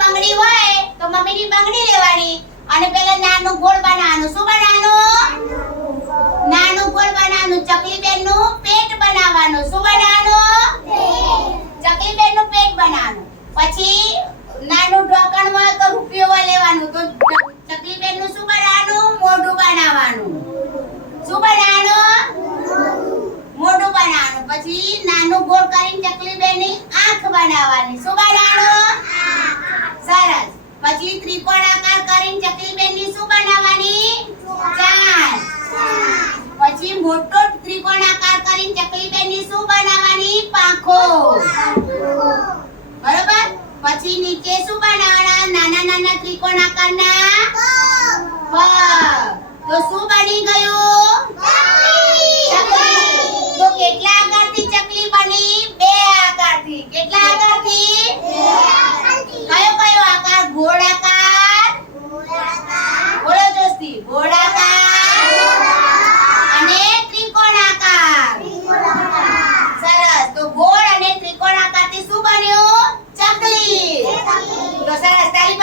મમ્મીની બંગડી લેવાની. અને પેલા નાનું ગોળ બનાવવાનું. શું બનાવવાનું? નાનું ગોળ બનાવવાનું. ચકલી બેનનું પેટ બનાવવાનું. શું બનાવવાનું? ચકલી બેનનું પેટ બનાવવાનું. પછી નાનું ઢોકણમાં તો રૂપિયો લેવાનું. તો ચકલી બેનનું શું બનાવવાનું? મોઢું બનાવવાનું. શું બનાવવાનું? મોઢું બનાવવાનું. પછી નાનું ગોળ કરીને ચકલી બેનની આંખ બનાવવાની. શું પછી ત્રિકોણાકાર કરીને ચકલી બેનની શું બનાવવાની? ચાર. પછી મોટો ત્રિકોણાકાર કરીને ચકલી બેનની શું બનાવવાની? પાંખો. બરોબર? પછી નીચે શું બનાવવાના? નાના નાના ત્રિકોણાકારના પગ. તો શું બની ગયું? Entonces, está el